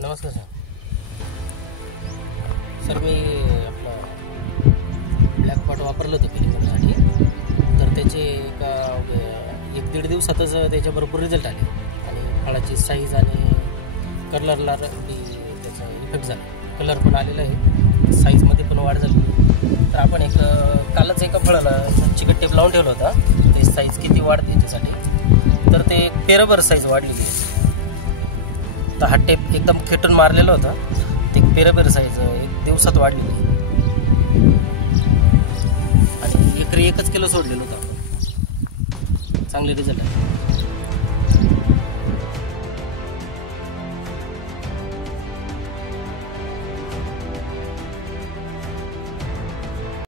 नमस्कार सर, मी आपलं black pot वापरलं होतं फिलिंगसाठी, तर त्याचे एका 1-1.5 दिवसातच त्याच्या भरपूर रिझल्ट आले आणि फळाची साईज आणि कलरला त्याचा इफेक्ट झाला. कलर पण आलेला आहे, साईजमध्ये पण वाढ झाली. तर आपण कालच एका फळाला चिकट टेप लावून ठेवलं होतं, ते साईज किती वाढते त्याच्यासाठी. तर ते पेराभर साईज वाढलेली आहे. तर हा टेप एकदम खेटून मारलेला होता, ते पेराभर साईज 1 दिवसात वाढलेली आहे आणि एकरी 1 किलो सोडलेलं होतं. चांगले रिझल्ट आहे.